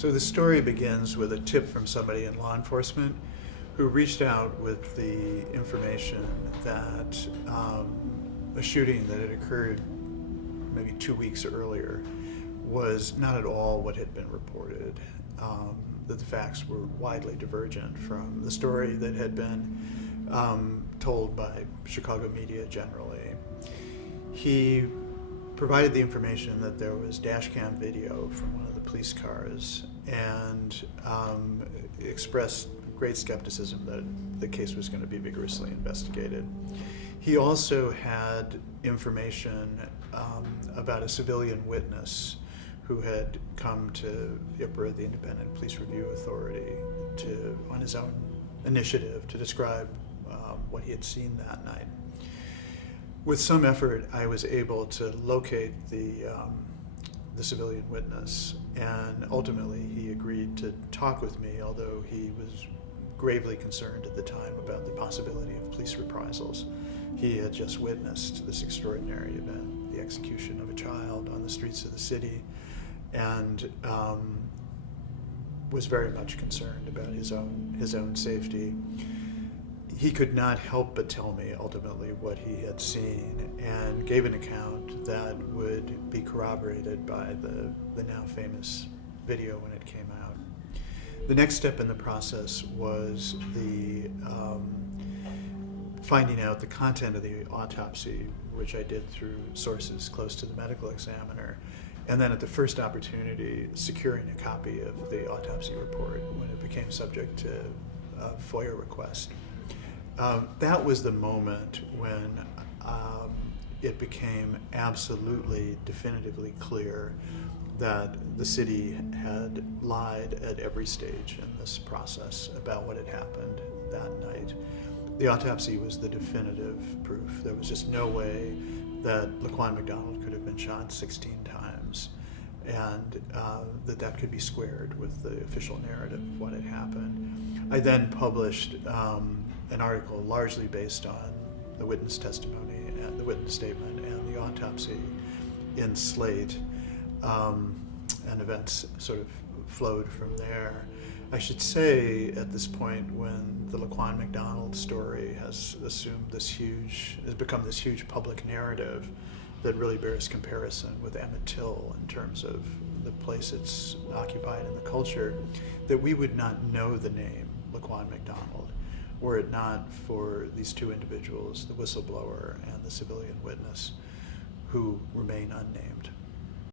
So the story begins with a tip from somebody in law enforcement who reached out with the information that a shooting that had occurred maybe 2 weeks earlier was not at all what had been reported, that the facts were widely divergent from the story that had been told by Chicago media generally. He provided the information that there was dash cam video from one of the police cars and expressed great skepticism that the case was going to be vigorously investigated. He also had information about a civilian witness who had come to IPRA, the Independent Police Review Authority, on his own initiative to describe what he had seen that night. With some effort, I was able to locate the civilian witness, and ultimately he agreed to talk with me, although he was gravely concerned at the time about the possibility of police reprisals. He had just witnessed this extraordinary event, the execution of a child on the streets of the city, and was very much concerned about his own safety. He could not help but tell me ultimately what he had seen, and gave an account that would be corroborated by the now famous video when it came out. The next step in the process was the finding out the content of the autopsy, which I did through sources close to the medical examiner, and then at the first opportunity securing a copy of the autopsy report when it became subject to a FOIA request. That was the moment when it became absolutely definitively clear that the city had lied at every stage in this process about what had happened that night. The autopsy was the definitive proof. There was just no way that Laquan McDonald could have been shot 16 times, and that could be squared with the official narrative of what had happened. I then published an article largely based on the witness testimony and the witness statement and the autopsy in Slate, and events sort of flowed from there. I should say at this point, when the Laquan McDonald story has become this huge public narrative that really bears comparison with Emmett Till in terms of the place it's occupied in the culture, that we would not know the name Laquan McDonald were it not for these two individuals, the whistleblower and the civilian witness, who remain unnamed.